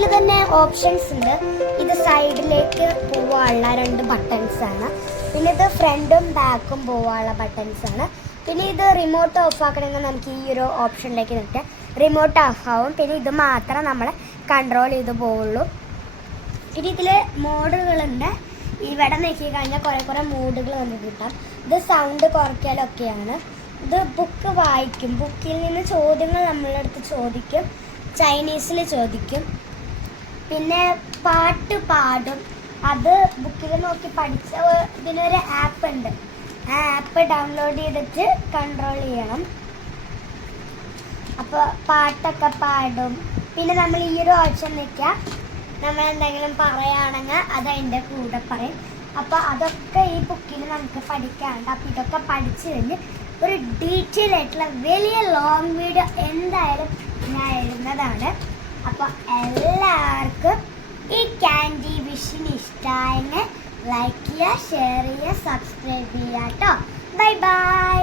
ഇതിൽ തന്നെ ഓപ്ഷൻസ് ഉണ്ട്. ഇത് സൈഡിലേക്ക് പോവാനുള്ള 2 ബട്ടൺസ് ആണ്. പിന്നെ ഇത് ഫ്രണ്ടും ബാക്കും പോവാനുള്ള ബട്ടൺസ് ആണ്. പിന്നെ ഇത് റിമോട്ട് ഓഫ് ആക്കണമെങ്കിൽ നമുക്ക് ഈ ഒരു ഓപ്ഷനിലേക്ക് നിൽക്കാം, റിമോട്ട് ഓഫ് ആവും. പിന്നെ ഇത് മാത്രം നമ്മൾ കൺട്രോൾ ചെയ്ത് പോവുള്ളൂ. ഇനി ഇതിൽ മോഡുകളുണ്ട്. ഇവിടെ നോക്കി കഴിഞ്ഞാൽ കുറേ മോഡുകൾ നമുക്ക് കിട്ടാം. ഇത് സൗണ്ട് കുറയ്ക്കലൊക്കെയാണ്. ഇത് ബുക്ക് വായിക്കും, ബുക്കിൽ നിന്ന് ചോദ്യങ്ങൾ നമ്മളുടെ അടുത്ത് ചോദിക്കും, ചൈനീസിൽ ചോദിക്കും. പിന്നെ പാട്ട് പാടും, അത് ബുക്കിൽ നോക്കി പഠിച്ച ഇതിനൊരു ആപ്പ് ഉണ്ട്. ആ ആപ്പ് ഡൗൺലോഡ് ചെയ്തിട്ട് കൺട്രോൾ ചെയ്യണം. അപ്പോൾ പാട്ടൊക്കെ പാടും. പിന്നെ നമ്മൾ ഈ ഒരു ഓപ്ഷൻ നിൽക്കുക, നമ്മൾ എന്തെങ്കിലും പറയുകയാണെങ്കിൽ അത് അതിൻ്റെ കൂടെ പറയും. അപ്പോൾ അതൊക്കെ ഈ ബുക്കിൽ നമുക്ക് പഠിക്കാനുണ്ട്. അപ്പോൾ ഇതൊക്കെ പഠിച്ചു കഴിഞ്ഞ് ഒരു ഡീറ്റെയിൽ ആയിട്ടുള്ള വലിയ ലോങ് വീഡിയോ എന്തായാലും ഞാൻ എഴുതുന്നതാണ്. അപ്പോൾ എല്ലാവർക്കും ഈ ക്യാൻഡി വിഷിന് ഇഷ്ടമായെങ്കിൽ ലൈക്ക് ചെയ്യുക, ഷെയർ ചെയ്യുക, സബ്സ്ക്രൈബ് ചെയ്യുക കേട്ടോ. Bye bye.